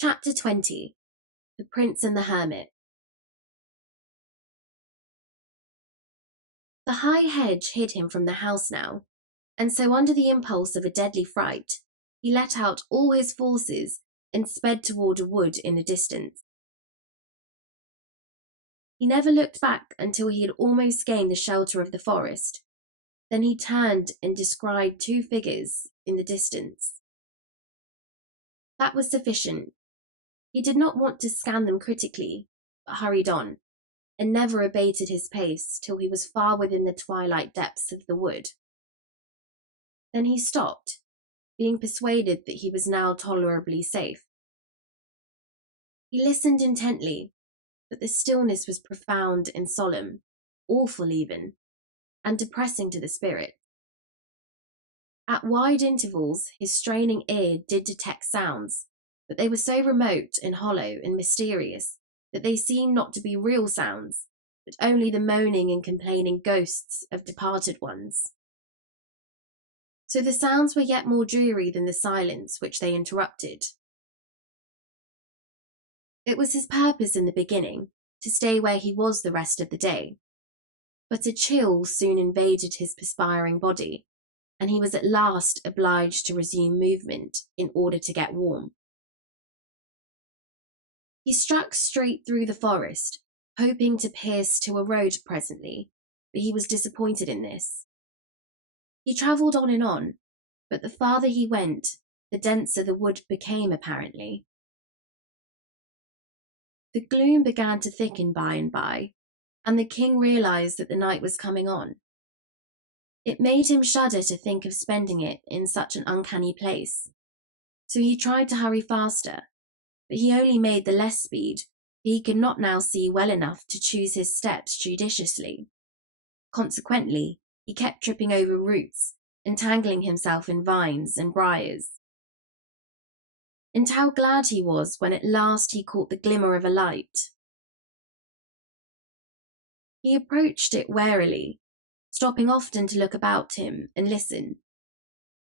Chapter 20. The Prince and the Hermit. The high hedge hid him from the house now, and so under the impulse of a deadly fright, he let out all his forces and sped toward a wood in the distance. He never looked back until he had almost gained the shelter of the forest. Then he turned and descried two figures in the distance. That was sufficient. He did not want to scan them critically, but hurried on, and never abated his pace till he was far within the twilight depths of the wood. Then he stopped, being persuaded that he was now tolerably safe. He listened intently, but the stillness was profound and solemn, awful even, and depressing to the spirit. At wide intervals his straining ear did detect sounds, but they were so remote and hollow and mysterious that they seemed not to be real sounds, but only the moaning and complaining ghosts of departed ones. So the sounds were yet more dreary than the silence which they interrupted. It was his purpose in the beginning to stay where he was the rest of the day, but a chill soon invaded his perspiring body, and he was at last obliged to resume movement in order to get warm. He struck straight through the forest, hoping to pierce to a road presently, but he was disappointed in this. He travelled on, but the farther he went, the denser the wood became apparently. The gloom began to thicken by and by, and the king realised that the night was coming on. It made him shudder to think of spending it in such an uncanny place, so he tried to hurry faster, but he only made the less speed, for he could not now see well enough to choose his steps judiciously. Consequently, he kept tripping over roots, entangling himself in vines and briars. And how glad he was when at last he caught the glimmer of a light. He approached it warily, stopping often to look about him and listen.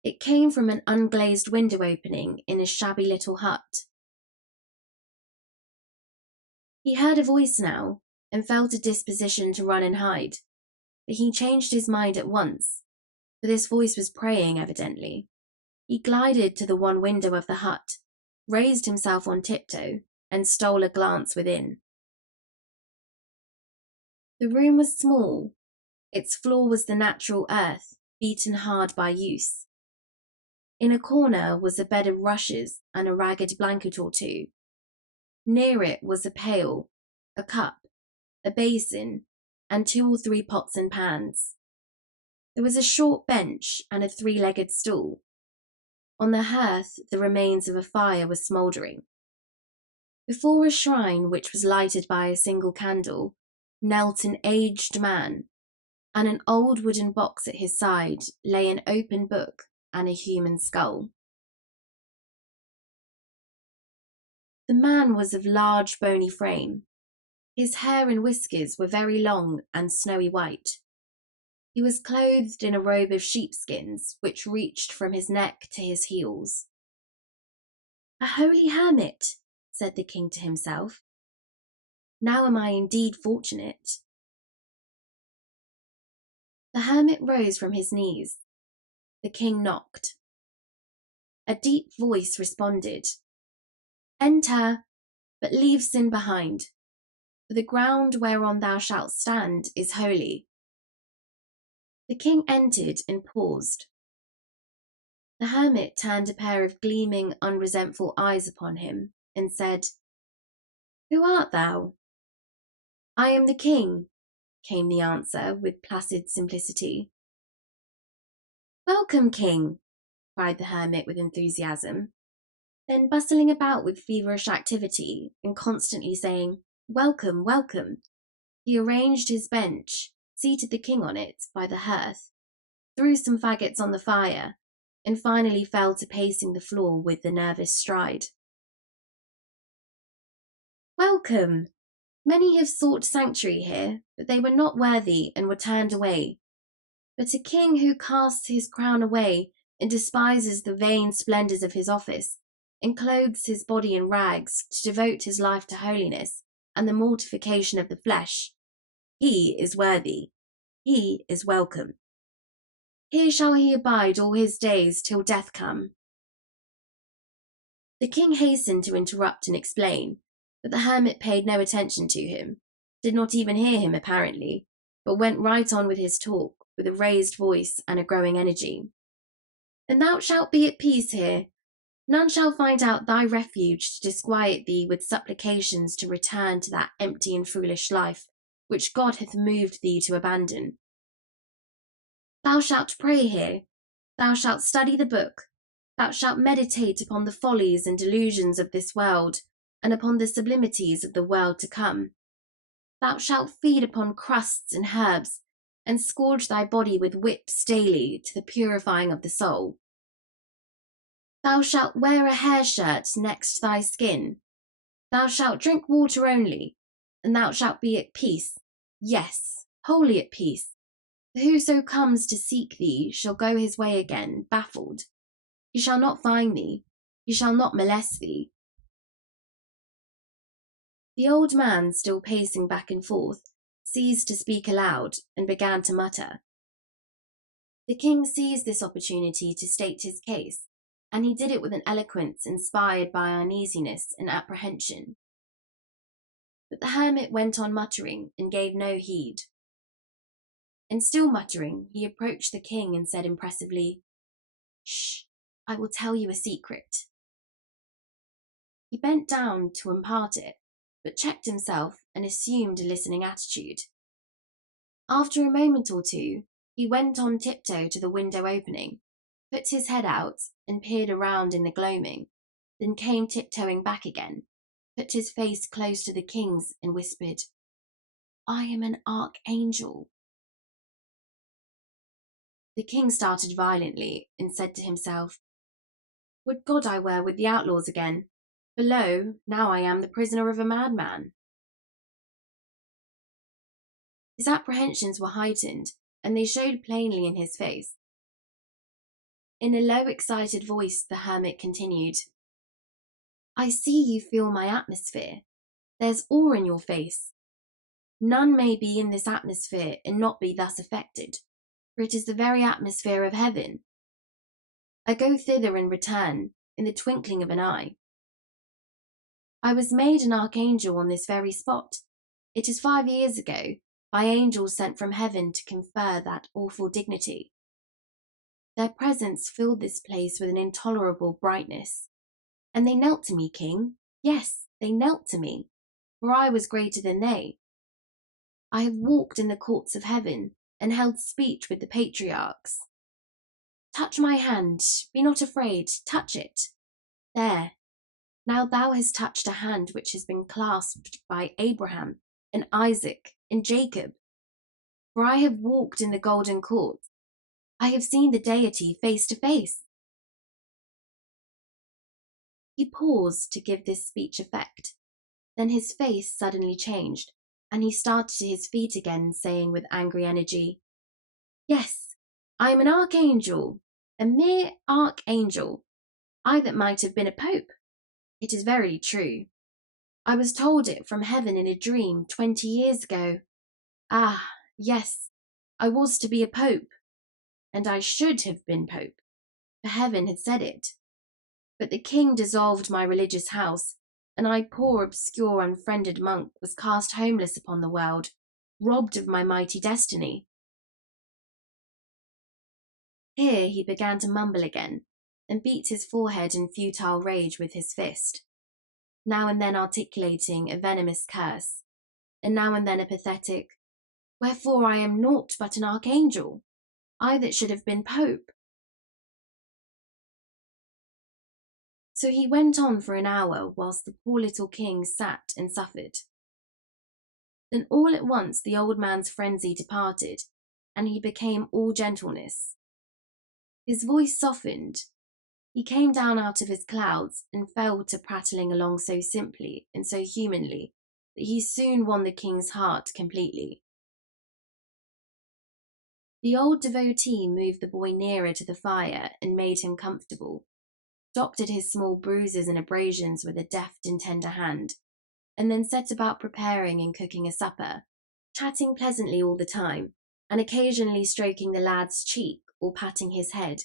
It came from an unglazed window opening in a shabby little hut. He heard a voice now, and felt a disposition to run and hide, but he changed his mind at once, for this voice was praying evidently. He glided to the one window of the hut, raised himself on tiptoe, and stole a glance within. The room was small. Its floor was the natural earth, beaten hard by use. In a corner was a bed of rushes and a ragged blanket or two. Near it was a pail, a cup, a basin, and 2 or 3 pots and pans. There was a short bench and a 3-legged stool. On the hearth the remains of a fire were smouldering. Before a shrine which was lighted by a single candle knelt an aged man, and an old wooden box at his side lay an open book and a human skull. The man was of large bony frame. His hair and whiskers were very long and snowy white. He was clothed in a robe of sheepskins which reached from his neck to his heels. "A holy hermit," said the king to himself. "Now am I indeed fortunate." The hermit rose from his knees. The king knocked. A deep voice responded, "Enter, but leave sin behind, for the ground whereon thou shalt stand is holy." The king entered and paused. The hermit turned a pair of gleaming, unresentful eyes upon him and said, "Who art thou?" "I am the king," came the answer with placid simplicity. "Welcome, king," cried the hermit with enthusiasm. Then bustling about with feverish activity and constantly saying, "Welcome, welcome," he arranged his bench, seated the king on it by the hearth, threw some faggots on the fire, and finally fell to pacing the floor with the nervous stride. "Welcome! Many have sought sanctuary here, but they were not worthy and were turned away. But a king who casts his crown away and despises the vain splendours of his office and clothes his body in rags to devote his life to holiness and the mortification of the flesh, he is worthy, he is welcome. Here shall he abide all his days till death come." The king hastened to interrupt and explain, but the hermit paid no attention to him, did not even hear him apparently, but went right on with his talk with a raised voice and a growing energy. "And thou shalt be at peace here. None shall find out thy refuge to disquiet thee with supplications to return to that empty and foolish life which God hath moved thee to abandon. Thou shalt pray here, thou shalt study the book, thou shalt meditate upon the follies and delusions of this world, and upon the sublimities of the world to come. Thou shalt feed upon crusts and herbs, and scourge thy body with whips daily to the purifying of the soul. Thou shalt wear a hair shirt next thy skin. Thou shalt drink water only, and thou shalt be at peace, yes, wholly at peace. For whoso comes to seek thee shall go his way again, baffled. He shall not find thee, he shall not molest thee." The old man, still pacing back and forth, ceased to speak aloud and began to mutter. The king seized this opportunity to state his case, and he did it with an eloquence inspired by uneasiness and apprehension. But the hermit went on muttering and gave no heed. And still muttering, he approached the king and said impressively, "Shh, I will tell you a secret." He bent down to impart it, but checked himself and assumed a listening attitude. After a moment or two, he went on tiptoe to the window opening, put his head out and peered around in the gloaming, then came tiptoeing back again, put his face close to the king's and whispered, "I am an archangel." The king started violently and said to himself, "Would God I were with the outlaws again, for lo, now I am the prisoner of a madman." His apprehensions were heightened, and they showed plainly in his face. In a low, excited voice, the hermit continued, "I see you feel my atmosphere. There's awe in your face. None may be in this atmosphere and not be thus affected, for it is the very atmosphere of heaven. I go thither and return in the twinkling of an eye. I was made an archangel on this very spot. It is 5 years ago, by angels sent from heaven to confer that awful dignity. Their presence filled this place with an intolerable brightness, and they knelt to me, king. Yes, they knelt to me, for I was greater than they. I have walked in the courts of heaven and held speech with the patriarchs. Touch my hand, be not afraid, touch it. There, now thou hast touched a hand which has been clasped by Abraham and Isaac and Jacob. For I have walked in the golden court. I have seen the deity face to face." He paused to give this speech effect. Then his face suddenly changed, and he started to his feet again, saying with angry energy, "Yes, I am an archangel, a mere archangel, I that might have been a pope. It is very true. I was told it from heaven in a dream 20 years ago. Ah, yes, I was to be a pope, and I should have been pope, for heaven had said it. But the king dissolved my religious house, and I, poor, obscure, unfriended monk, was cast homeless upon the world, robbed of my mighty destiny." Here he began to mumble again, and beat his forehead in futile rage with his fist, now and then articulating a venomous curse, and now and then a pathetic, "Wherefore I am naught but an archangel, I that should have been pope." So he went on for an hour whilst the poor little king sat and suffered. Then all at once the old man's frenzy departed, and he became all gentleness. His voice softened. He came down out of his clouds and fell to prattling along so simply and so humanly that he soon won the king's heart completely. The old devotee moved the boy nearer to the fire and made him comfortable, doctored his small bruises and abrasions with a deft and tender hand, and then set about preparing and cooking a supper, chatting pleasantly all the time, and occasionally stroking the lad's cheek or patting his head,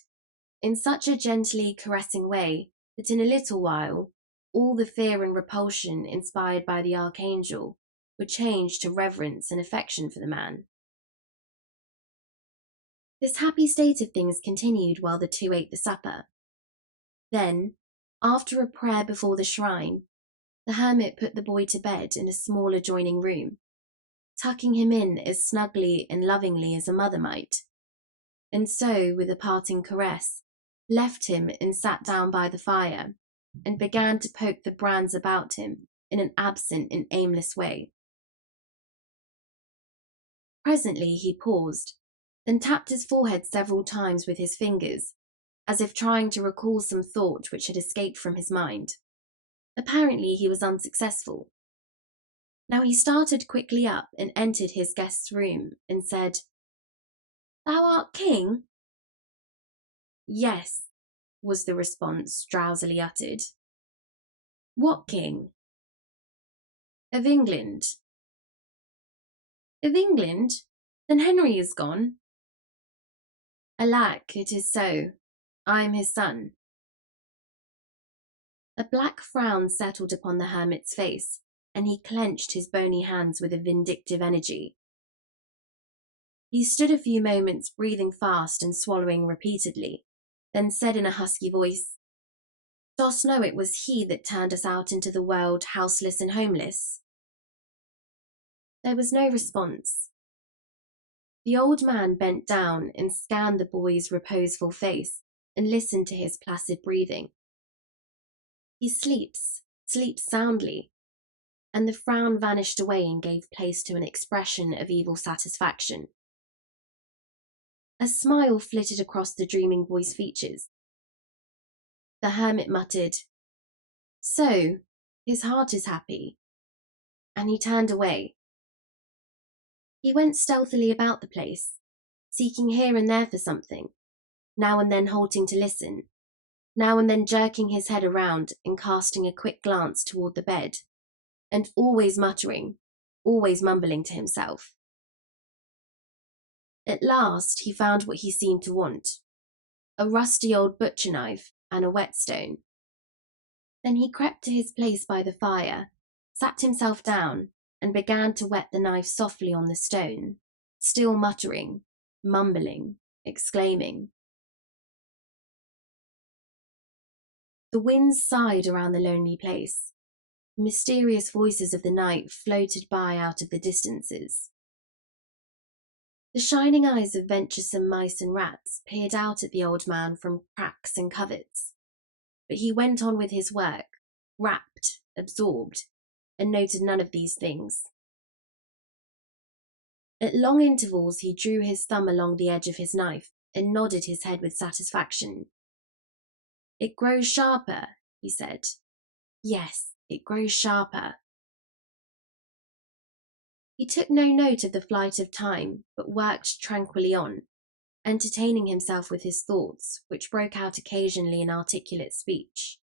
in such a gently caressing way that in a little while all the fear and repulsion inspired by the archangel would change to reverence and affection for the man. This happy state of things continued while the two ate the supper. Then, after a prayer before the shrine, the hermit put the boy to bed in a small adjoining room, tucking him in as snugly and lovingly as a mother might, and so, with a parting caress, left him and sat down by the fire, and began to poke the brands about him in an absent and aimless way. Presently he paused, then tapped his forehead several times with his fingers, as if trying to recall some thought which had escaped from his mind. Apparently he was unsuccessful. Now he started quickly up and entered his guest's room and said, "Thou art king?" "Yes," was the response, drowsily uttered. "What king?" "Of England." "Of England? Then Henry is gone." "Alack, it is so. I am his son." A black frown settled upon the hermit's face, and he clenched his bony hands with a vindictive energy. He stood a few moments breathing fast and swallowing repeatedly, then said in a husky voice, "Dost know it was he that turned us out into the world houseless and homeless?" There was no response. The old man bent down and scanned the boy's reposeful face and listened to his placid breathing. "He sleeps soundly," and the frown vanished away and gave place to an expression of evil satisfaction. A smile flitted across the dreaming boy's features. The hermit muttered, "So, his heart is happy," and he turned away. He went stealthily about the place, seeking here and there for something, now and then halting to listen, now and then jerking his head around and casting a quick glance toward the bed, and always muttering, always mumbling to himself. At last he found what he seemed to want, a rusty old butcher knife and a whetstone. Then he crept to his place by the fire, sat himself down, and began to whet the knife softly on the stone, still muttering, mumbling, exclaiming. The winds sighed around the lonely place. Mysterious voices of the night floated by out of the distances. The shining eyes of venturesome mice and rats peered out at the old man from cracks and coverts, but he went on with his work, rapt, absorbed, and noted none of these things. At long intervals he drew his thumb along the edge of his knife and nodded his head with satisfaction. "It grows sharper," he said. "Yes, it grows sharper." He took no note of the flight of time, but worked tranquilly on, entertaining himself with his thoughts, which broke out occasionally in articulate speech.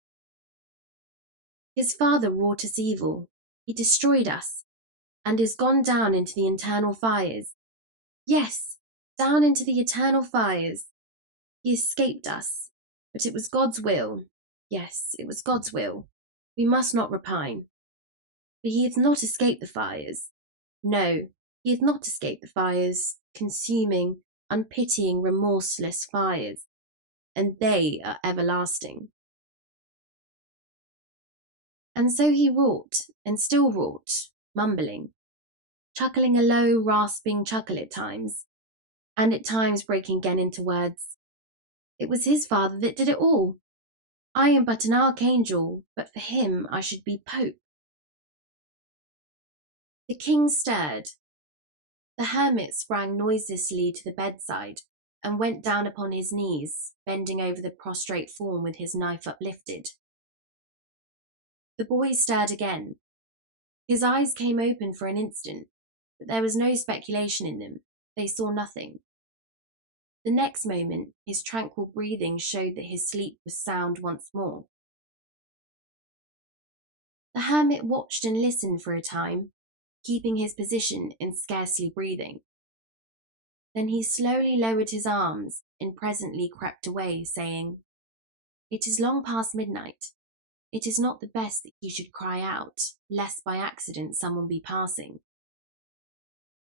"His father wrought us evil. He destroyed us, and is gone down into the eternal fires. Yes, down into the eternal fires. He escaped us, but it was God's will. Yes, it was God's will. We must not repine. But he hath not escaped the fires. No, he hath not escaped the fires, consuming, unpitying, remorseless fires, and they are everlasting." And so he wrought, and still wrought, mumbling, chuckling a low, rasping chuckle at times, and at times breaking again into words. "It was his father that did it all. I am but an archangel, but for him I should be pope." The king stirred. The hermit sprang noiselessly to the bedside and went down upon his knees, bending over the prostrate form with his knife uplifted. The boy stirred again. His eyes came open for an instant, but there was no speculation in them. They saw nothing. The next moment, his tranquil breathing showed that his sleep was sound once more. The hermit watched and listened for a time, keeping his position and scarcely breathing. Then he slowly lowered his arms and presently crept away, saying, "It is long past midnight. It is not the best that you should cry out, lest by accident someone be passing."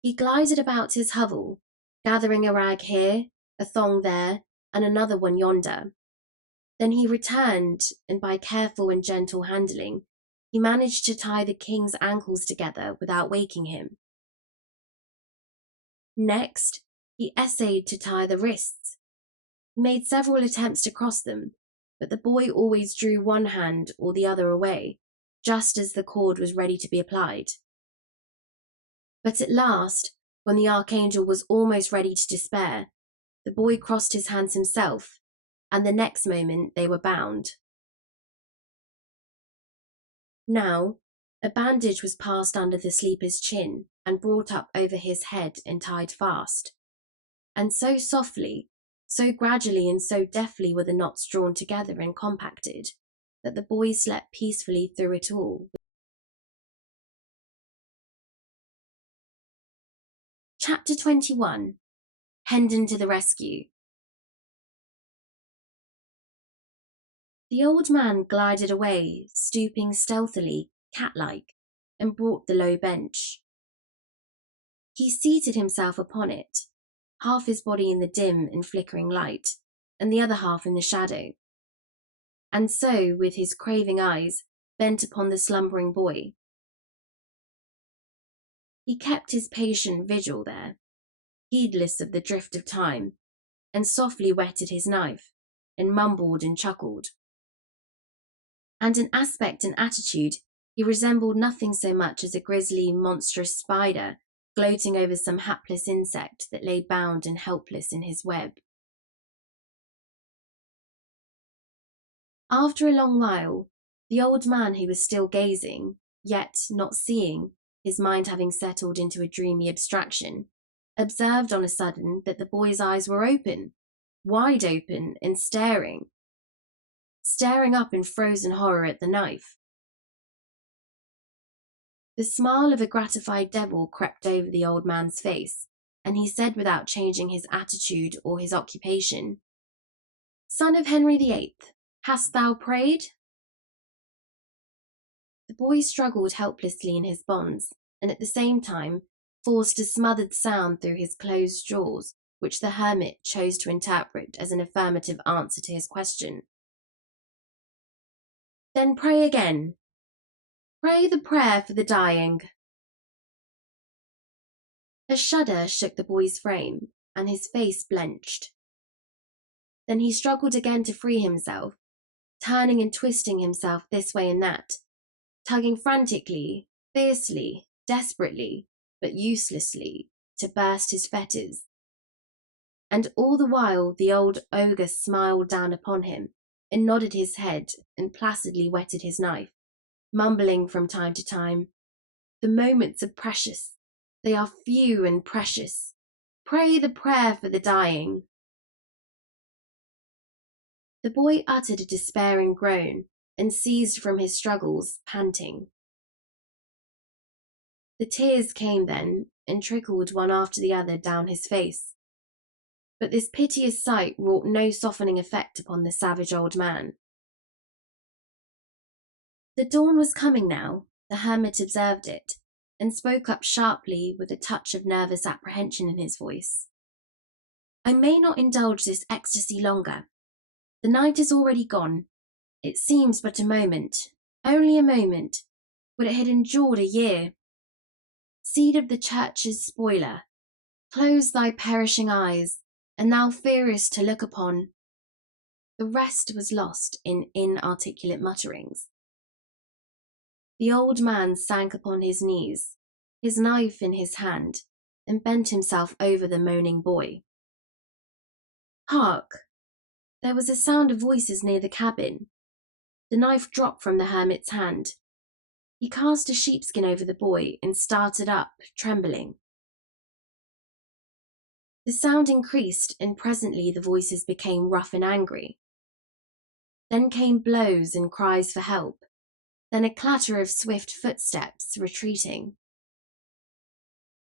He glided about his hovel, gathering a rag here, a thong there, and another one yonder. Then he returned, and by careful and gentle handling, he managed to tie the king's ankles together without waking him. Next, he essayed to tie the wrists. He made several attempts to cross them, but the boy always drew one hand or the other away, just as the cord was ready to be applied. But at last, when the archangel was almost ready to despair, the boy crossed his hands himself, and the next moment they were bound. Now, a bandage was passed under the sleeper's chin and brought up over his head and tied fast. And so softly, so gradually and so deftly were the knots drawn together and compacted, that the boy slept peacefully through it all. Chapter 21. Hendon to the Rescue. The old man glided away, stooping stealthily, cat-like, and brought the low bench. He seated himself upon it, half his body in the dim and flickering light, and the other half in the shadow. And so, with his craving eyes bent upon the slumbering boy, he kept his patient vigil there, heedless of the drift of time, and softly whetted his knife, and mumbled and chuckled. And in aspect and attitude he resembled nothing so much as a grisly, monstrous spider gloating over some hapless insect that lay bound and helpless in his web. After a long while, the old man, who was still gazing, yet not seeing, his mind having settled into a dreamy abstraction, observed on a sudden that the boy's eyes were open, wide open, and staring up in frozen horror at the knife. The smile of a gratified devil crept over the old man's face, and he said without changing his attitude or his occupation, "Son of Henry VIII, hast thou prayed?" The boy struggled helplessly in his bonds, and at the same time forced a smothered sound through his closed jaws, which the hermit chose to interpret as an affirmative answer to his question. "Then pray again. Pray the prayer for the dying." A shudder shook the boy's frame, and his face blenched. Then he struggled again to free himself, turning and twisting himself this way and that, tugging frantically, fiercely, desperately, but uselessly, to burst his fetters. And all the while the old ogre smiled down upon him, and nodded his head, and placidly whetted his knife, mumbling from time to time, "The moments are precious. They are few and precious. Pray the prayer for the dying." The boy uttered a despairing groan, and ceased from his struggles, panting. The tears came then, and trickled one after the other down his face. But this piteous sight wrought no softening effect upon the savage old man. The dawn was coming now, the hermit observed it, and spoke up sharply with a touch of nervous apprehension in his voice. "I may not indulge this ecstasy longer. The night is already gone. It seems but a moment, only a moment, but it had endured a year. Seed of the church's spoiler, close thy perishing eyes, and thou fearest to look upon." The rest was lost in inarticulate mutterings. The old man sank upon his knees, his knife in his hand, and bent himself over the moaning boy. Hark! There was a sound of voices near the cabin. The knife dropped from the hermit's hand. He cast a sheepskin over the boy and started up, trembling. The sound increased, and presently the voices became rough and angry. Then came blows and cries for help, then a clatter of swift footsteps retreating.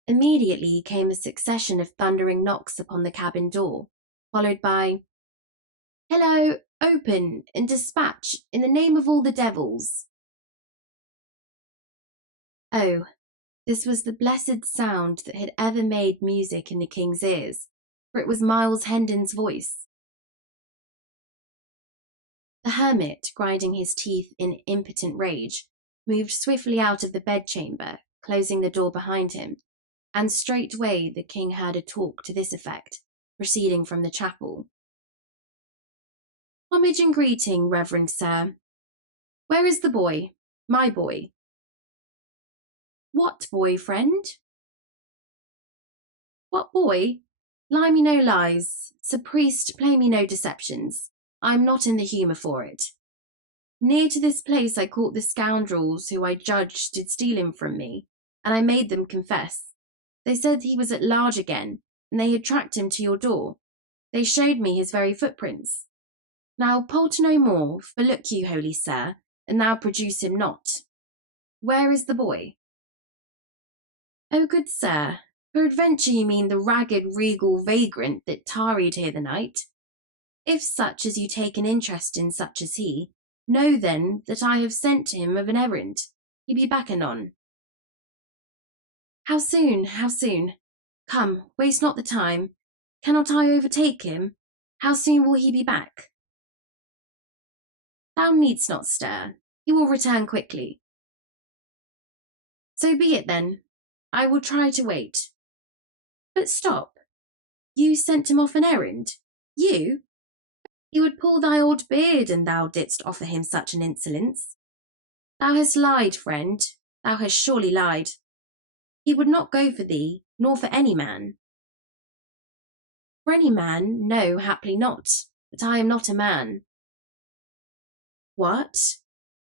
Immediately came a succession of thundering knocks upon the cabin door, followed by, "Hello, open, and dispatch, in the name of all the devils." Oh, this was the blessed sound that had ever made music in the king's ears, for it was Miles Hendon's voice. The hermit, grinding his teeth in impotent rage, moved swiftly out of the bedchamber, closing the door behind him, and straightway the king heard a talk to this effect, proceeding from the chapel. "Homage and greeting, reverend sir. Where is the boy? My boy." "What boy, friend?" "What boy? Lie me no lies. Sir priest, play me no deceptions. I am not in the humour for it. Near to this place I caught the scoundrels who I judged did steal him from me, and I made them confess. They said he was at large again, and they had tracked him to your door. They showed me his very footprints. Now palter no more, for look you, holy sir, and now produce him not. Where is the boy?" "Oh, good sir, peradventure you mean the ragged regal vagrant that tarried here the night? If such as you take an interest in such as he, know then that I have sent to him of an errand. He be back anon." "How soon, how soon? Come, waste not the time. Cannot I overtake him? How soon will he be back?" "Thou needst not stir. He will return quickly." "So be it then. I will try to wait. But stop. You sent him off an errand? You? He would pull thy old beard an thou didst offer him such an insolence. Thou hast lied, friend. Thou hast surely lied. He would not go for thee, nor for any man." "For any man, no, haply not. But I am not a man." "What?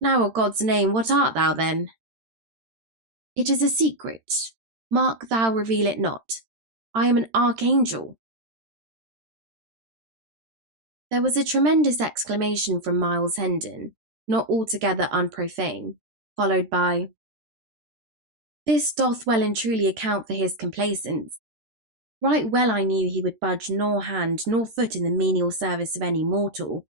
Now, o' God's name, what art thou then?" "It is a secret. Mark thou reveal it not. I am an archangel." There was a tremendous exclamation from Miles Hendon, not altogether unprofane, followed by, "This doth well and truly account for his complaisance. Right well I knew he would budge nor hand nor foot in the menial service of any mortal.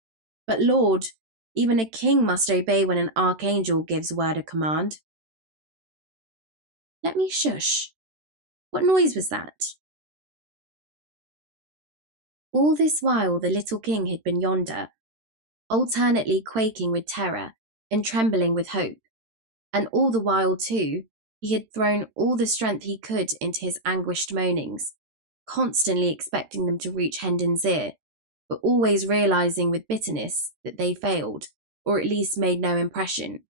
But Lord, even a king must obey when an archangel gives word of command." "Let me shush. What noise was that?" All this while the little king had been yonder, alternately quaking with terror and trembling with hope, and all the while, too, he had thrown all the strength he could into his anguished moanings, constantly expecting them to reach Hendon's ear, but always realizing with bitterness that they failed, or at least made no impression.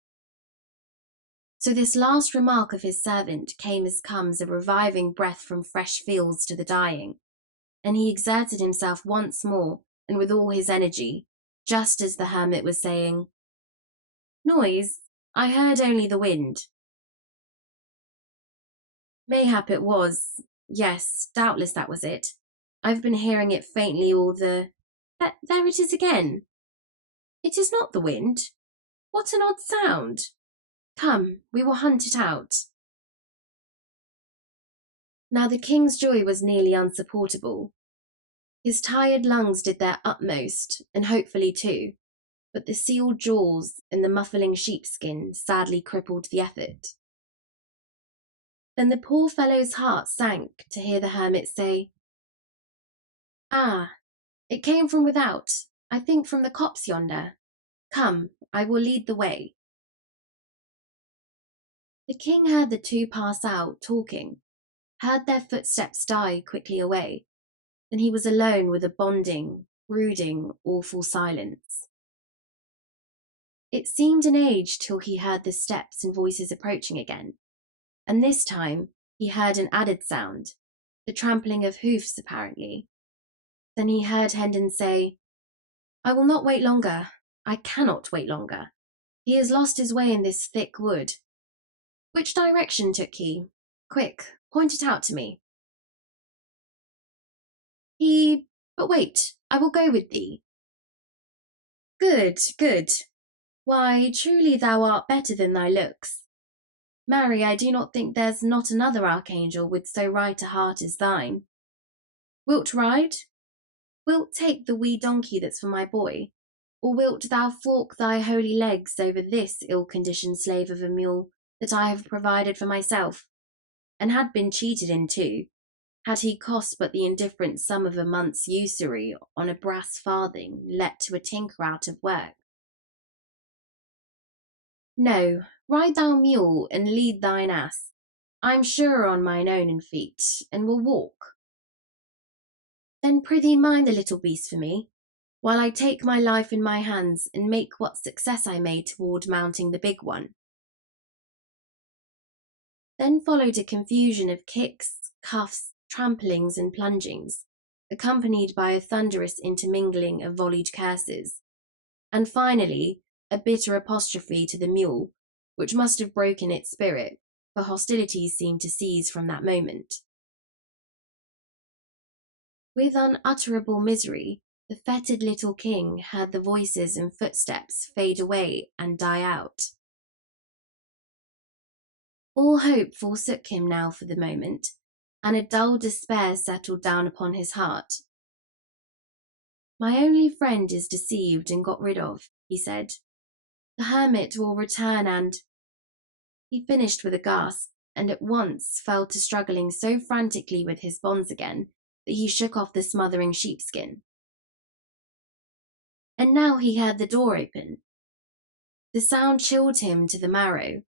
So this last remark of his servant came as comes a reviving breath from fresh fields to the dying, and he exerted himself once more and with all his energy, just as the hermit was saying, "Noise? I heard only the wind." "Mayhap it was. Yes, doubtless that was it. I've been hearing it faintly all the— There it is again. It is not the wind. What an odd sound. Come, we will hunt it out." Now the king's joy was nearly unsupportable. His tired lungs did their utmost, and hopefully too, but the sealed jaws and the muffling sheepskin sadly crippled the effort. Then the poor fellow's heart sank to hear the hermit say, "Ah, it came from without, I think from the copse yonder. Come, I will lead the way." The king heard the two pass out, talking, heard their footsteps die quickly away. Then he was alone with a bonding, brooding, awful silence. It seemed an age till he heard the steps and voices approaching again, and this time he heard an added sound, the trampling of hoofs apparently. Then he heard Hendon say, "I will not wait longer. I cannot wait longer. He has lost his way in this thick wood. Which direction took he? Quick, point it out to me." But wait, I will go with thee. Good, good. Why, truly thou art better than thy looks. Marry, I do not think there's not another archangel with so right a heart as thine. Wilt ride? Wilt take the wee donkey that's for my boy? Or wilt thou fork thy holy legs over this ill-conditioned slave of a mule that I have provided for myself, and had been cheated in too, had he cost but the indifferent sum of a month's usury on a brass farthing let to a tinker out of work? No, ride thou mule and lead thine ass. I'm surer on mine own feet, and will walk. Then prithee mind the little beast for me, while I take my life in my hands and make what success I may toward mounting the big one. Then followed a confusion of kicks, cuffs, tramplings, and plungings, accompanied by a thunderous intermingling of volleyed curses, and finally a bitter apostrophe to the mule, which must have broken its spirit, for hostilities seemed to cease from that moment. With unutterable misery, the fettered little king heard the voices and footsteps fade away and die out. All hope forsook him now for the moment, and a dull despair settled down upon his heart. My only friend is deceived and got rid of, he said. The hermit will return and... He finished with a gasp, and at once fell to struggling so frantically with his bonds again that he shook off the smothering sheepskin. And now he heard the door open. The sound chilled him to the marrow.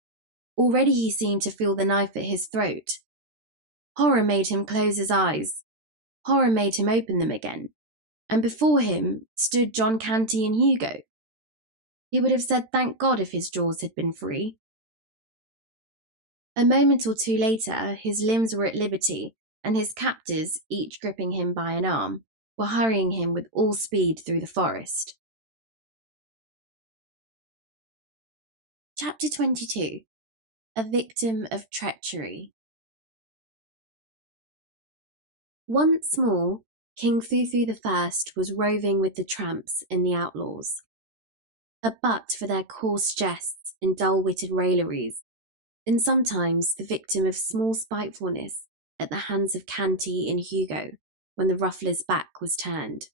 Already he seemed to feel the knife at his throat. Horror made him close his eyes. Horror made him open them again. And before him stood John Canty and Hugo. He would have said thank God if his jaws had been free. A moment or two later, his limbs were at liberty, and his captors, each gripping him by an arm, were hurrying him with all speed through the forest. Chapter 22. A Victim of Treachery. Once more, King Futhu I was roving with the tramps and the outlaws. A butt for their coarse jests and dull-witted railleries, and sometimes the victim of small spitefulness at the hands of Canty and Hugo when the ruffler's back was turned.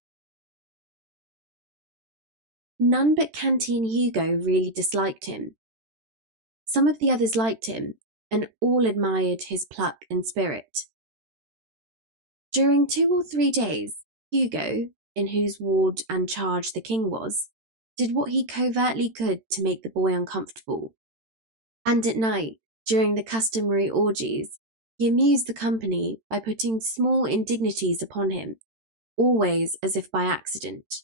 None but Canty and Hugo really disliked him. Some of the others liked him, and all admired his pluck and spirit. During 2 or 3 days, Hugo, in whose ward and charge the king was, did what he covertly could to make the boy uncomfortable. And at night, during the customary orgies, he amused the company by putting small indignities upon him, always as if by accident.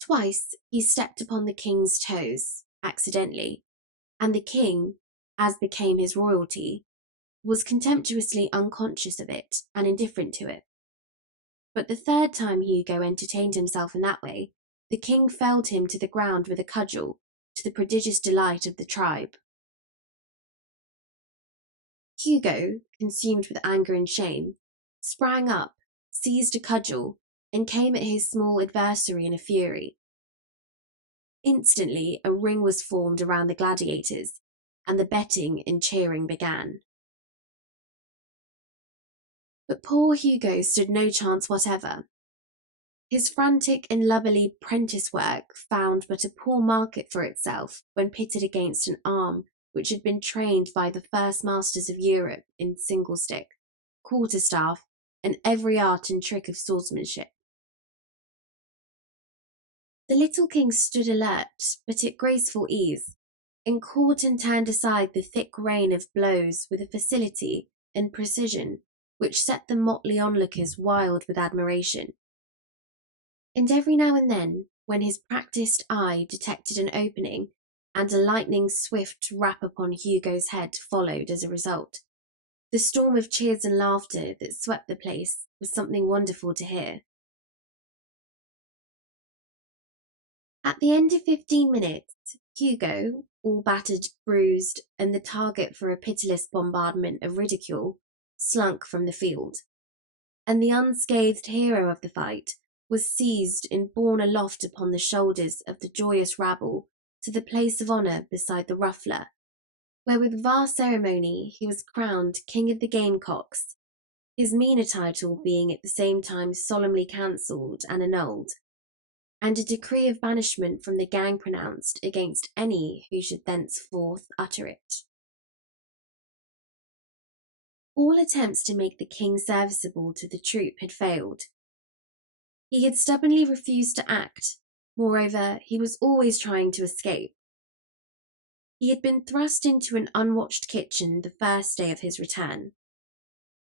Twice he stepped upon the king's toes, accidentally, and the king, as became his royalty, was contemptuously unconscious of it and indifferent to it. But the third time Hugo entertained himself in that way, the king felled him to the ground with a cudgel, to the prodigious delight of the tribe. Hugo, consumed with anger and shame, sprang up, seized a cudgel, and came at his small adversary in a fury. Instantly a ring was formed around the gladiators, and the betting and cheering began. But poor Hugo stood no chance whatever. His frantic and lubberly prentice work found but a poor market for itself when pitted against an arm which had been trained by the first masters of Europe in single-stick, quarterstaff, and every art and trick of swordsmanship. The little king stood alert, but at graceful ease, and caught and turned aside the thick rain of blows with a facility and precision which set the motley onlookers wild with admiration. And every now and then, when his practised eye detected an opening, and a lightning-swift rap upon Hugo's head followed as a result, the storm of cheers and laughter that swept the place was something wonderful to hear. At the end of 15 minutes, Hugo, all battered, bruised, and the target for a pitiless bombardment of ridicule, slunk from the field, and the unscathed hero of the fight was seized and borne aloft upon the shoulders of the joyous rabble to the place of honour beside the ruffler, where with vast ceremony he was crowned King of the Gamecocks, his meaner title being at the same time solemnly cancelled and annulled, and a decree of banishment from the gang pronounced against any who should thenceforth utter it. All attempts to make the king serviceable to the troop had failed. He had stubbornly refused to act. Moreover, he was always trying to escape. He had been thrust into an unwatched kitchen the first day of his return.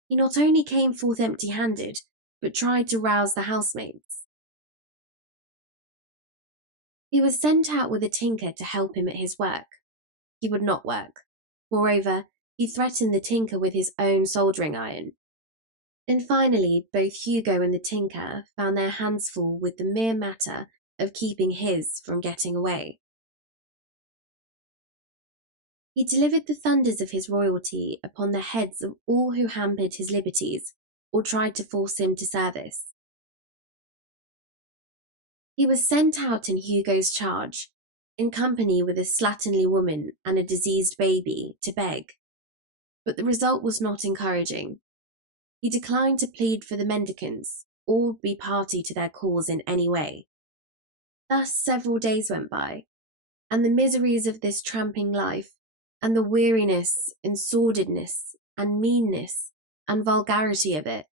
He not only came forth empty-handed, but tried to rouse the housemates. He was sent out with a tinker to help him at his work. He would not work. Moreover, he threatened the tinker with his own soldering iron. And finally, both Hugo and the tinker found their hands full with the mere matter of keeping his from getting away. He delivered the thunders of his royalty upon the heads of all who hampered his liberties or tried to force him to service. He was sent out in Hugo's charge, in company with a slatternly woman and a diseased baby, to beg. But the result was not encouraging. He declined to plead for the mendicants or be party to their cause in any way. Thus several days went by, and the miseries of this tramping life, and the weariness and sordidness and meanness and vulgarity of it,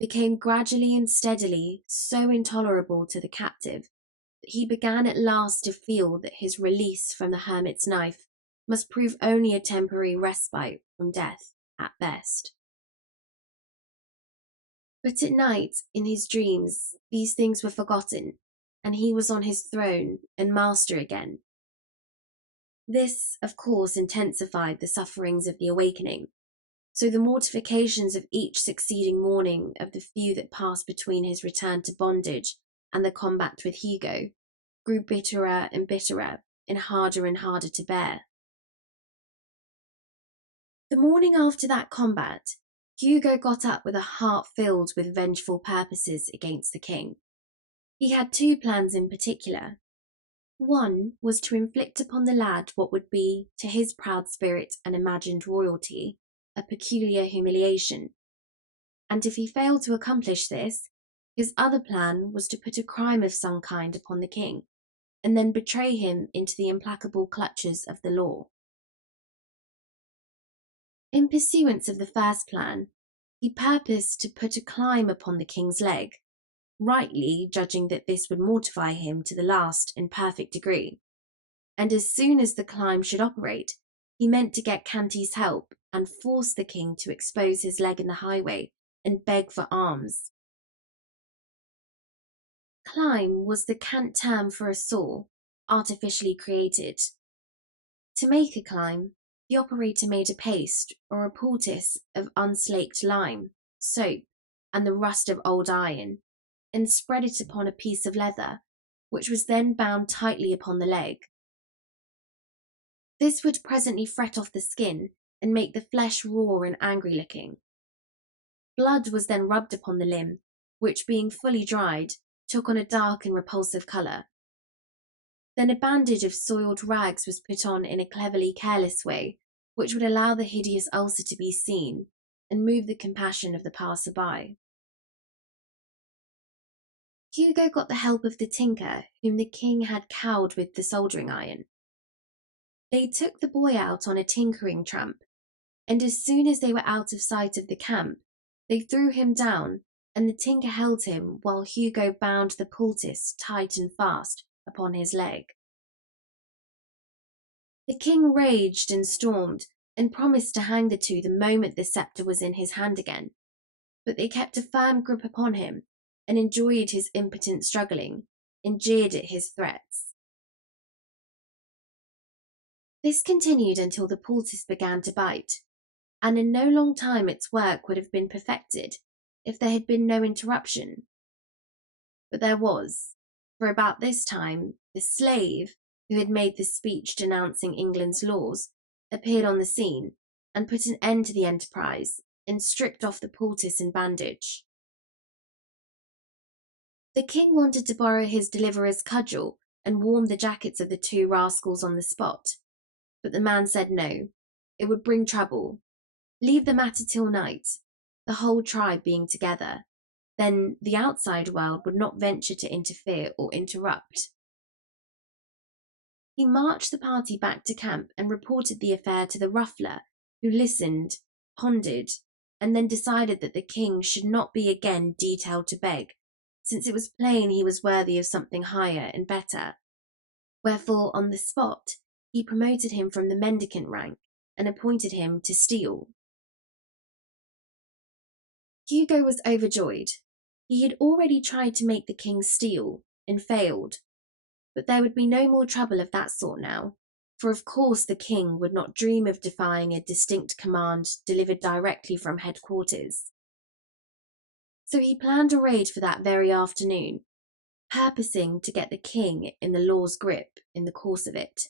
became gradually and steadily so intolerable to the captive that he began at last to feel that his release from the hermit's knife must prove only a temporary respite from death at best. But at night, in his dreams, these things were forgotten, and he was on his throne and master again. This, of course, intensified the sufferings of the awakening, so the mortifications of each succeeding morning of the few that passed between his return to bondage and the combat with Hugo grew bitterer and bitterer and harder to bear. The morning after that combat, Hugo got up with a heart filled with vengeful purposes against the king. He had two plans in particular. One was to inflict upon the lad what would be, to his proud spirit and imagined royalty, a peculiar humiliation. And if he failed to accomplish this, his other plan was to put a crime of some kind upon the king, and then betray him into the implacable clutches of the law. In pursuance of the first plan, he purposed to put a climb upon the king's leg, rightly judging that this would mortify him to the last in perfect degree. And as soon as the climb should operate, he meant to get Canty's help and force the king to expose his leg in the highway and beg for alms. Climb was the cant term for a saw, artificially created. To make a climb, the operator made a paste or a poultice of unslaked lime, soap, and the rust of old iron, and spread it upon a piece of leather, which was then bound tightly upon the leg. This would presently fret off the skin and make the flesh raw and angry-looking. Blood was then rubbed upon the limb, which, being fully dried, took on a dark and repulsive colour. Then a bandage of soiled rags was put on in a cleverly careless way, which would allow the hideous ulcer to be seen and move the compassion of the passer-by. Hugo got the help of the tinker, whom the king had cowed with the soldering iron. They took the boy out on a tinkering tramp, and as soon as they were out of sight of the camp, they threw him down, and the tinker held him while Hugo bound the poultice tight and fast upon his leg. The king raged and stormed, and promised to hang the two the moment the sceptre was in his hand again, but they kept a firm grip upon him, and enjoyed his impotent struggling, and jeered at his threats. This continued until the poultice began to bite, and in no long time its work would have been perfected if there had been no interruption. But there was, for about this time the slave, who had made the speech denouncing England's laws, appeared on the scene, and put an end to the enterprise, and stripped off the poultice and bandage. The king wanted to borrow his deliverer's cudgel and warm the jackets of the two rascals on the spot, but the man said no, it would bring trouble. Leave the matter till night, the whole tribe being together. Then the outside world would not venture to interfere or interrupt. He marched the party back to camp and reported the affair to the ruffler, who listened, pondered, and then decided that the king should not be again detailed to beg, since it was plain he was worthy of something higher and better. Wherefore, on the spot, he promoted him from the mendicant rank and appointed him to steal. Hugo was overjoyed. He had already tried to make the king steal and failed, but there would be no more trouble of that sort now, for of course the king would not dream of defying a distinct command delivered directly from headquarters. So he planned a raid for that very afternoon, purposing to get the king in the law's grip in the course of it,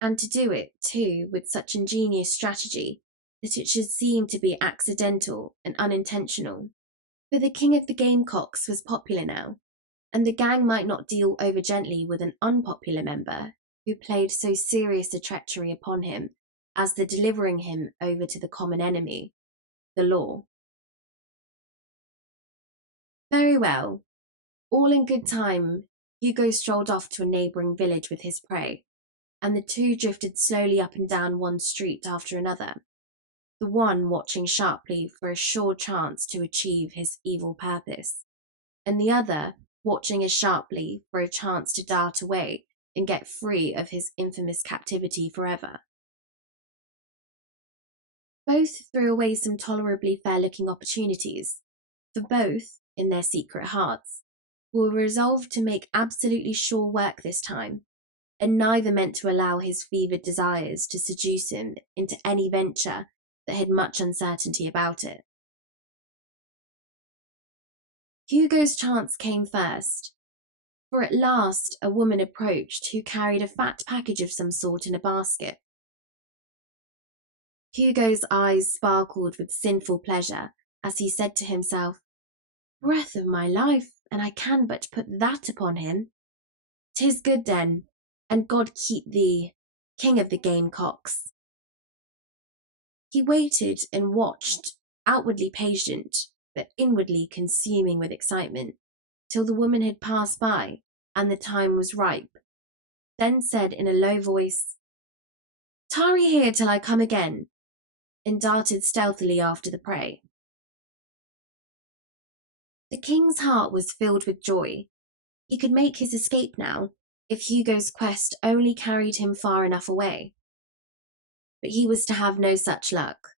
and to do it, too, with such ingenious strategy that it should seem to be accidental and unintentional. For the king of the gamecocks was popular now, and the gang might not deal over gently with an unpopular member who played so serious a treachery upon him as the delivering him over to the common enemy, the law. Very well. All in good time, Hugo strolled off to a neighbouring village with his prey, and the two drifted slowly up and down one street after another, the one watching sharply for a sure chance to achieve his evil purpose, and the other watching as sharply for a chance to dart away and get free of his infamous captivity forever. Both threw away some tolerably fair-looking opportunities, for both, in their secret hearts, were resolved to make absolutely sure work this time, and neither meant to allow his fevered desires to seduce him into any venture that had much uncertainty about it. Hugo's chance came first, for at last a woman approached who carried a fat package of some sort in a basket. Hugo's eyes sparkled with sinful pleasure as he said to himself, "Breath of my life, and I can but put that upon him. 'Tis good then, and God keep thee, king of the gamecocks." He waited and watched, outwardly patient, but inwardly consuming with excitement, till the woman had passed by and the time was ripe, then said in a low voice, "Tarry here till I come again," and darted stealthily after the prey. The king's heart was filled with joy. He could make his escape now, if Hugo's quest only carried him far enough away. But he was to have no such luck.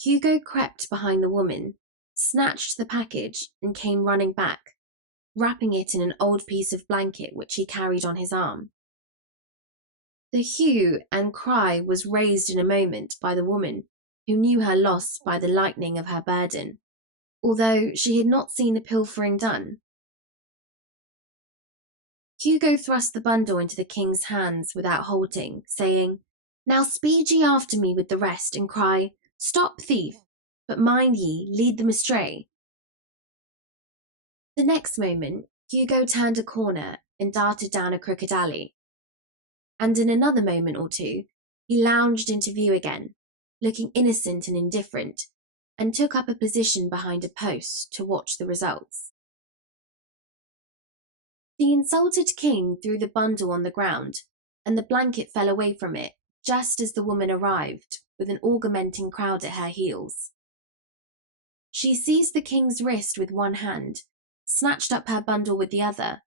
Hugo crept behind the woman, snatched the package, and came running back, wrapping it in an old piece of blanket which he carried on his arm. The hue and cry was raised in a moment by the woman, who knew her loss by the lightening of her burden, although she had not seen the pilfering done. Hugo thrust the bundle into the king's hands without halting, saying, "Now speed ye after me with the rest, and cry, 'Stop, thief! But mind ye, lead them astray.'" The next moment, Hugo turned a corner and darted down a crooked alley, and in another moment or two, he lounged into view again, looking innocent and indifferent, and took up a position behind a post to watch the results. The insulted king threw the bundle on the ground, and the blanket fell away from it just as the woman arrived, with an augmenting crowd at her heels. She seized the king's wrist with one hand, snatched up her bundle with the other,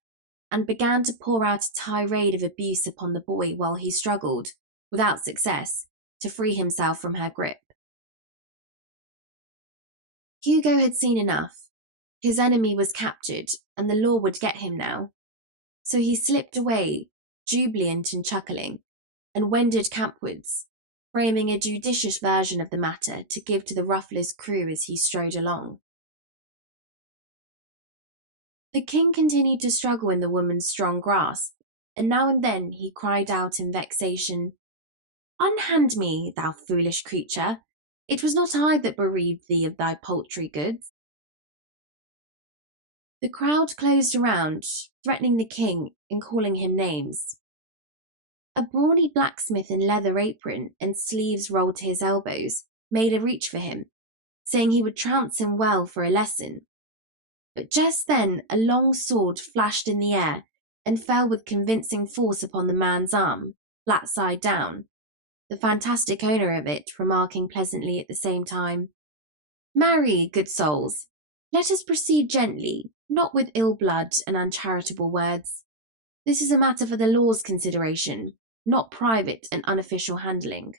and began to pour out a tirade of abuse upon the boy while he struggled, without success, to free himself from her grip. Hugo had seen enough. His enemy was captured, and the law would get him now. So he slipped away, jubilant and chuckling, and wended campwards, framing a judicious version of the matter to give to the ruffler's crew as he strode along. The king continued to struggle in the woman's strong grasp, and now and then he cried out in vexation, "Unhand me, thou foolish creature! It was not I that bereaved thee of thy paltry goods." The crowd closed around, threatening the king and calling him names. A brawny blacksmith in leather apron and sleeves rolled to his elbows made a reach for him, saying he would trounce him well for a lesson. But just then a long sword flashed in the air and fell with convincing force upon the man's arm, flat side down, the fantastic owner of it remarking pleasantly at the same time, "Marry, good souls, let us proceed gently, not with ill blood and uncharitable words. This is a matter for the law's consideration, not private and unofficial handling.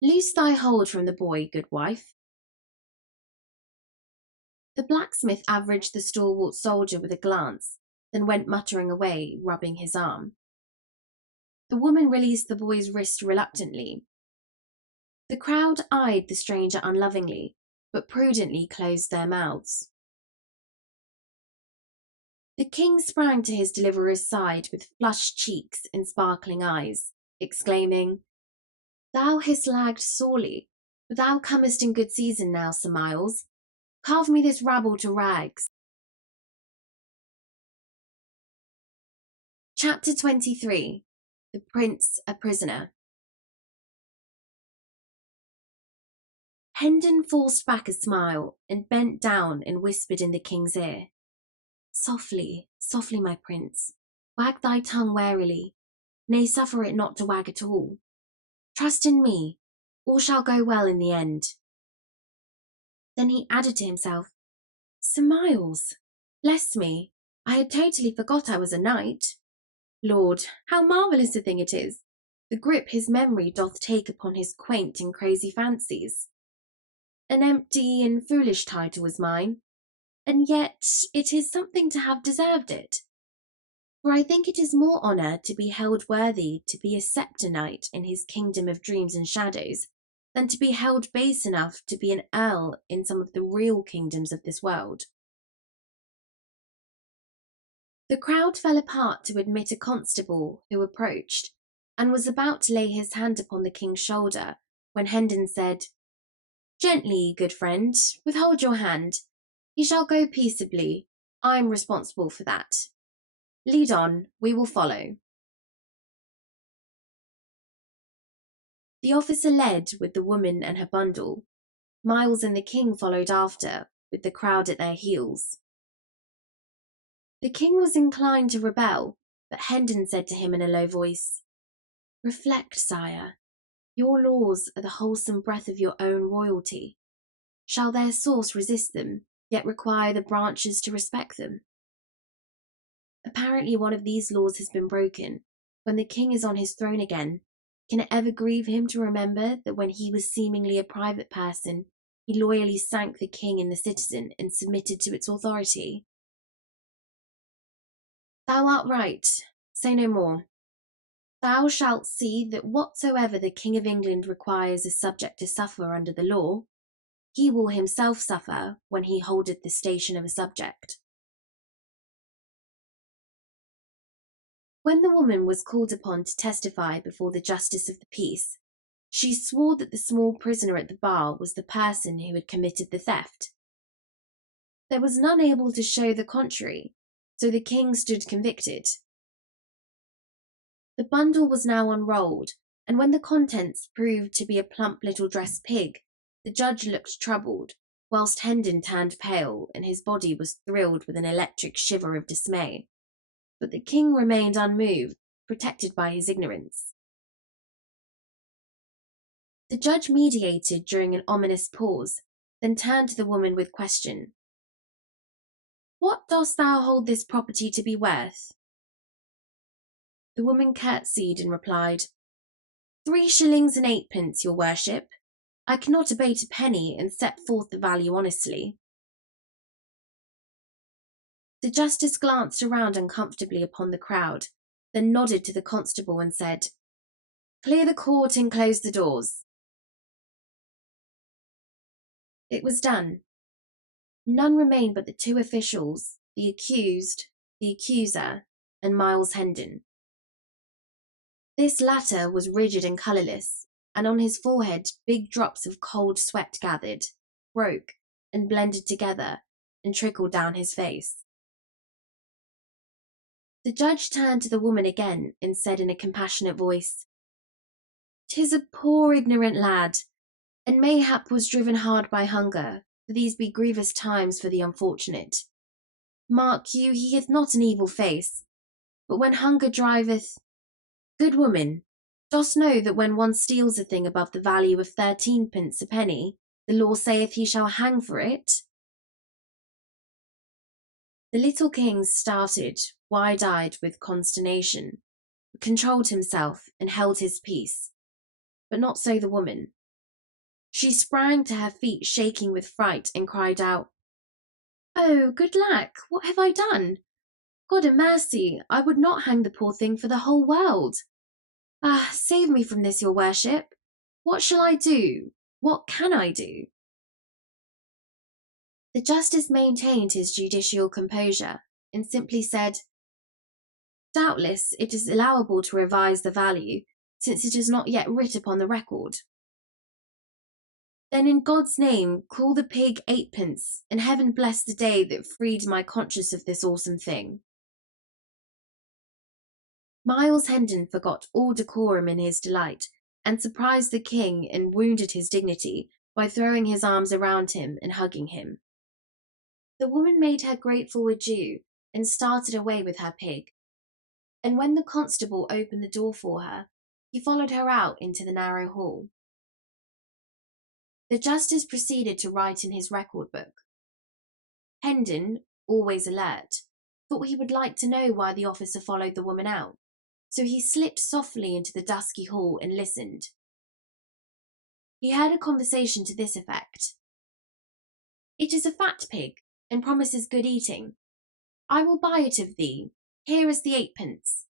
Loose thy hold from the boy, good wife." The blacksmith averaged the stalwart soldier with a glance, then went muttering away, rubbing his arm. The woman released the boy's wrist reluctantly. The crowd eyed the stranger unlovingly, but prudently closed their mouths. The king sprang to his deliverer's side with flushed cheeks and sparkling eyes, exclaiming, "Thou hast lagged sorely, but thou comest in good season now, Sir Miles. Carve me this rabble to rags." Chapter 23. The Prince a Prisoner. Hendon forced back a smile and bent down and whispered in the king's ear, "Softly, softly, my prince. Wag thy tongue warily. Nay, suffer it not to wag at all. Trust in me. All shall go well in the end." Then he added to himself, "Sir Miles, bless me, I had totally forgot I was a knight. Lord, how marvellous a thing it is, the grip his memory doth take upon his quaint and crazy fancies. An empty and foolish title is mine, and yet it is something to have deserved it. For I think it is more honour to be held worthy to be a sceptre knight in his kingdom of dreams and shadows, than to be held base enough to be an earl in some of the real kingdoms of this world." The crowd fell apart to admit a constable who approached, and was about to lay his hand upon the king's shoulder, when Hendon said, "Gently, good friend, withhold your hand. He shall go peaceably. I am responsible for that. Lead on, we will follow." The officer led with the woman and her bundle. Miles and the king followed after, with the crowd at their heels. The king was inclined to rebel, but Hendon said to him in a low voice, "Reflect, sire. Your laws are the wholesome breath of your own royalty. Shall their source resist them, yet require the branches to respect them? Apparently one of these laws has been broken. When the king is on his throne again, can it ever grieve him to remember that when he was seemingly a private person, he loyally sank the king and the citizen and submitted to its authority? Thou art right, say no more. Thou shalt see that whatsoever the King of England requires a subject to suffer under the law, he will himself suffer when he holdeth the station of a subject." When the woman was called upon to testify before the justice of the peace, she swore that the small prisoner at the bar was the person who had committed the theft. There was none able to show the contrary, so the king stood convicted. The bundle was now unrolled, and when the contents proved to be a plump little dressed pig, the judge looked troubled, whilst Hendon turned pale and his body was thrilled with an electric shiver of dismay. But the king remained unmoved, protected by his ignorance. The judge mediated during an ominous pause, then turned to the woman with question. "What dost thou hold this property to be worth?" The woman curtsied and replied, 3 shillings and 8pence, your worship. I cannot abate a penny and set forth the value honestly." The justice glanced around uncomfortably upon the crowd, then nodded to the constable and said, "Clear the court and close the doors." It was done. None remained but the 2 officials, the accused, the accuser, and Miles Hendon. This latter was rigid and colourless, and on his forehead big drops of cold sweat gathered, broke, and blended together, and trickled down his face. The judge turned to the woman again and said in a compassionate voice, "'Tis a poor ignorant lad, and mayhap was driven hard by hunger, for these be grievous times for the unfortunate. Mark you, he hath not an evil face, but when hunger driveth... Good woman, dost know that when one steals a thing above the value of 13 pence a penny, the law saith he shall hang for it?" The little king started, wide-eyed with consternation, but controlled himself and held his peace. But not so the woman. She sprang to her feet shaking with fright and cried out, "Oh, good lack, what have I done? God a mercy, I would not hang the poor thing for the whole world. Ah, save me from this, your worship. What shall I do? What can I do?" The justice maintained his judicial composure and simply said, "Doubtless it is allowable to revise the value, since it is not yet writ upon the record." "Then in God's name call the pig 8 pence, and heaven bless the day that freed my conscience of this awesome thing." Miles Hendon forgot all decorum in his delight, and surprised the king and wounded his dignity by throwing his arms around him and hugging him. The woman made her grateful adieu and started away with her pig, and when the constable opened the door for her, he followed her out into the narrow hall. The justice proceeded to write in his record book. Hendon, always alert, thought he would like to know why the officer followed the woman out, so he slipped softly into the dusky hall and listened. He heard a conversation to this effect: "It is a fat pig, and promises good eating. I will buy it of thee. Here is the 8 pence.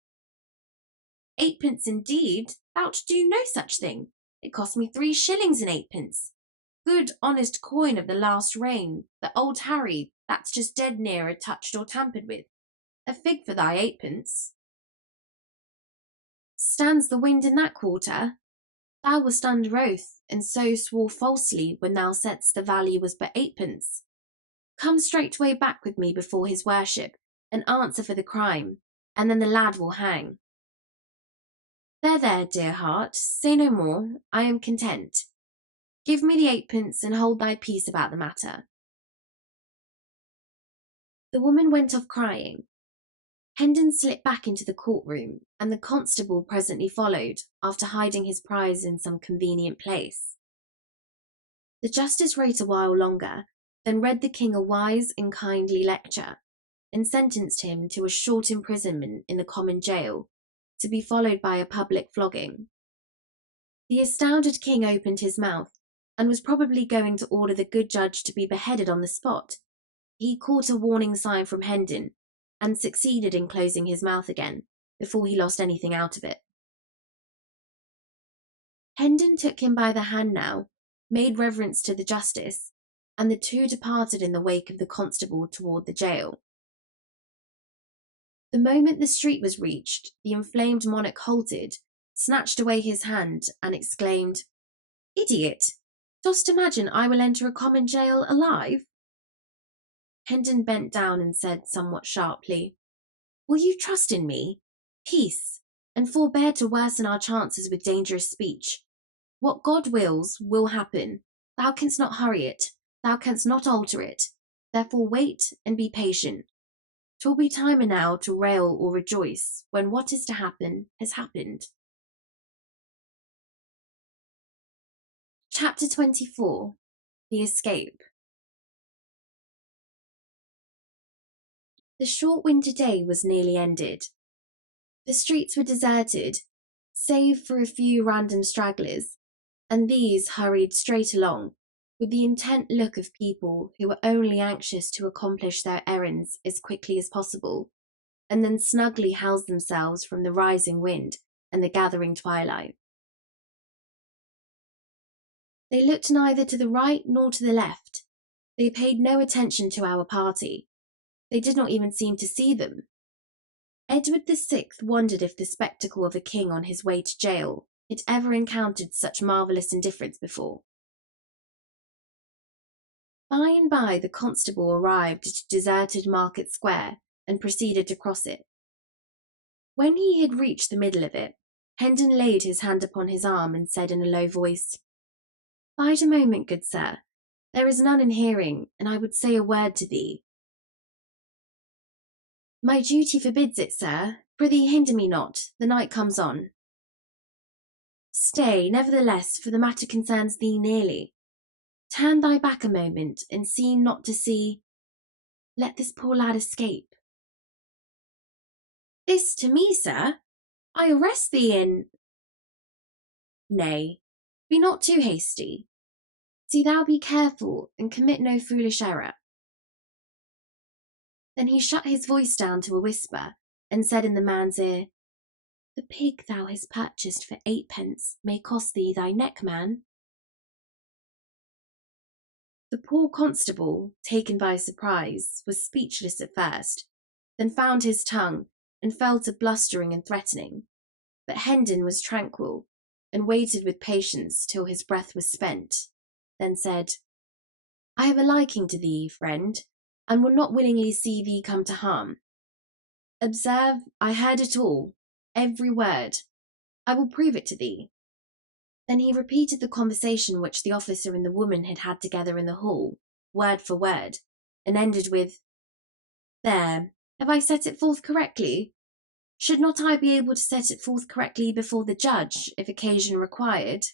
8 pence indeed? Thou'lt do no such thing. It cost me 3 shillings and 8 pence. Good honest coin of the last reign, that old Harry, that's just dead near touched or tampered with. A fig for thy 8 pence. Stands the wind in that quarter? Thou wast under oath, and so swore falsely when thou saidst the value was but 8 pence. Come straightway back with me before his worship, and answer for the crime, and then the lad will hang." There, dear heart, say no more, I am content. Give me the 8 pence and hold thy peace about the matter." The woman went off crying. Hendon slipped back into the courtroom, and the constable presently followed, after hiding his prize in some convenient place. The justice wrote a while longer, then read the king a wise and kindly lecture, and sentenced him to a short imprisonment in the common jail, to be followed by a public flogging. The astounded king opened his mouth, and was probably going to order the good judge to be beheaded on the spot. He caught a warning sign from Hendon, and succeeded in closing his mouth again, before he lost anything out of it. Hendon took him by the hand now, made reverence to the justice, and the two departed in the wake of the constable toward the jail. The moment the street was reached, the inflamed monarch halted, snatched away his hand, and exclaimed, "Idiot! Dost imagine I will enter a common jail alive?" Hendon bent down and said somewhat sharply, "Will you trust in me? Peace, and forbear to worsen our chances with dangerous speech. What God wills, will happen. Thou canst not hurry it. Thou canst not alter it. Therefore wait and be patient. 'Twill be time enow to rail or rejoice when what is to happen has happened." Chapter 24. The Escape. The short winter day was nearly ended. The streets were deserted, save for a few random stragglers, and these hurried straight along, with the intent look of people who were only anxious to accomplish their errands as quickly as possible, and then snugly house themselves from the rising wind and the gathering twilight. They looked neither to the right nor to the left. They paid no attention to our party. They did not even seem to see them. Edward VI wondered if the spectacle of a king on his way to jail had ever encountered such marvellous indifference before. By and by the constable arrived at a deserted market square and proceeded to cross it. When he had reached the middle of it, Hendon laid his hand upon his arm and said in a low voice, "Bide a moment, good sir. There is none in hearing, and I would say a word to thee." "My duty forbids it, sir. Prithee hinder me not, the night comes on." "Stay, nevertheless, for the matter concerns thee nearly. Turn thy back a moment, and seem not to see. Let this poor lad escape." "This to me, sir? I arrest thee in—" "Nay, be not too hasty. See thou be careful, and commit no foolish error." Then he shut his voice down to a whisper, and said in the man's ear, "The pig thou hast purchased for 8 pence may cost thee thy neck, man." The poor constable, taken by surprise, was speechless at first, then found his tongue, and fell to blustering and threatening. But Hendon was tranquil, and waited with patience till his breath was spent, then said, "I have a liking to thee, friend, and will not willingly see thee come to harm. Observe, I heard it all, every word. I will prove it to thee." Then he repeated the conversation which the officer and the woman had had together in the hall, word for word, and ended with, "There, have I set it forth correctly? Should not I be able to set it forth correctly before the judge, if occasion required?"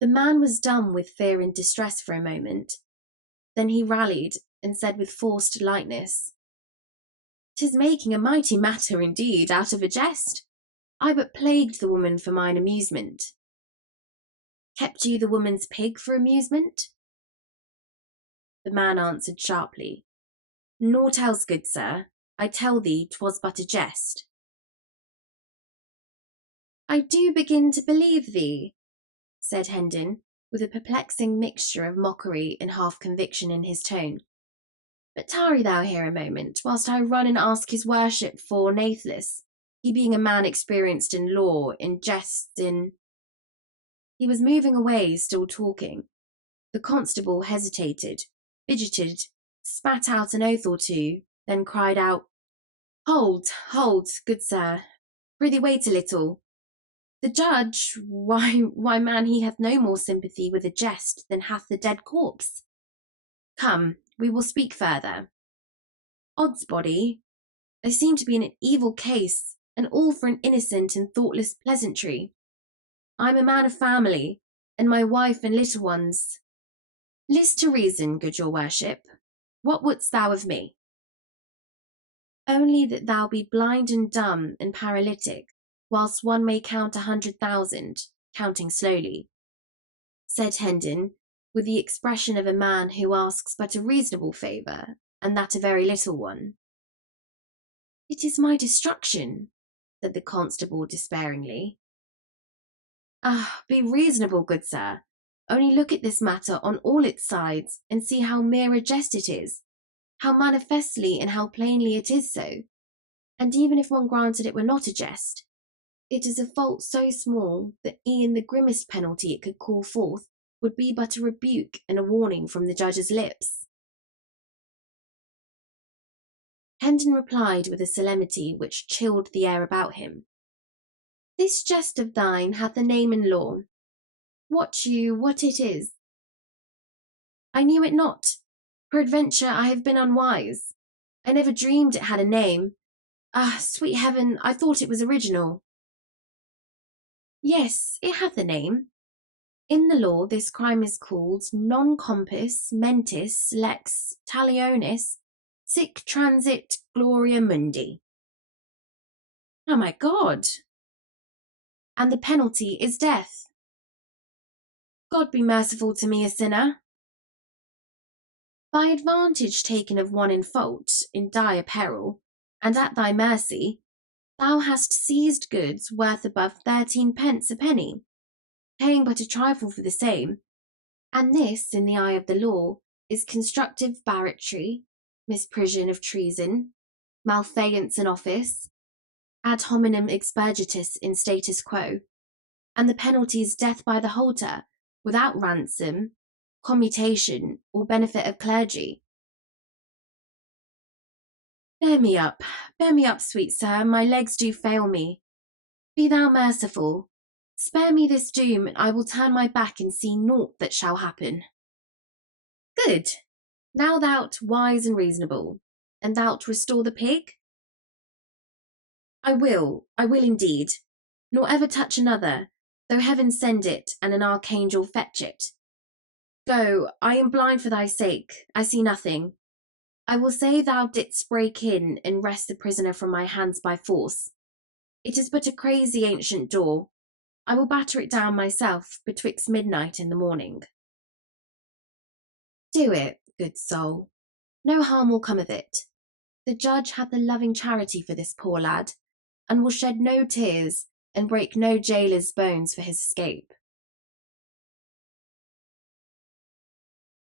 The man was dumb with fear and distress for a moment. Then he rallied, and said with forced lightness, "'Tis making a mighty matter indeed out of a jest. I but plagued the woman for mine amusement." "Kept you the woman's pig for amusement?" The man answered sharply, "Naught else, good sir. I tell thee 'twas but a jest." "I do begin to believe thee," said Hendon, with a perplexing mixture of mockery and half-conviction in his tone. "But tarry thou here a moment, whilst I run and ask his worship for Nathless, he being a man experienced in law, in jests, in—" He was moving away, still talking. The constable hesitated, fidgeted, spat out an oath or two, then cried out, "Hold, hold, good sir, prithee wait a little. The judge, why, man, he hath no more sympathy with a jest than hath the dead corpse. Come, we will speak further. Odds body, I seem to be in an evil case, and all for an innocent and thoughtless pleasantry. I am a man of family, and my wife and little ones. List to reason, good your worship. What wouldst thou of me?" "Only that thou be blind and dumb and paralytic, whilst one may count 100,000, counting slowly," said Hendon, with the expression of a man who asks but a reasonable favour, and that a very little one. "It is my destruction," said the constable despairingly. "Ah, be reasonable, good sir. Only look at this matter on all its sides, and see how mere a jest it is, how manifestly and how plainly it is so. And even if one granted it were not a jest, it is a fault so small that e'en the grimmest penalty it could call forth would be but a rebuke and a warning from the judge's lips." Hendon replied with a solemnity which chilled the air about him, "This jest of thine hath a name in law. Wot you what it is?" "I knew it not. Peradventure I have been unwise. I never dreamed it had a name. Ah, sweet heaven, I thought it was original." "Yes, it hath a name. In the law this crime is called non compos mentis lex talionis sic transit gloria mundi." "Oh my God!" "And the penalty is death." "God be merciful to me, a sinner." "By advantage taken of one in fault, in dire peril, and at thy mercy, thou hast seized goods worth above 13 pence a penny, paying but a trifle for the same, and this, in the eye of the law, is constructive barratry, misprision of treason, malfeasance in office, ad hominem expurgatus in status quo, and the penalty is death by the halter, without ransom, commutation, or benefit of clergy. Bear me up, sweet sir, my legs do fail me. Be thou merciful. Spare me this doom, and I will turn my back and see naught that shall happen. Good. Now thou'rt wise and reasonable, and thou'lt restore the pig? I will indeed, nor ever touch another, though heaven send it and an archangel fetch it. Go, I am blind for thy sake, I see nothing. I will say thou didst break in and wrest the prisoner from my hands by force. It is but a crazy ancient door. I will batter it down myself betwixt midnight and the morning. Do it, good soul. No harm will come of it. The judge hath a loving charity for this poor lad, and will shed no tears and break no jailer's bones for his escape.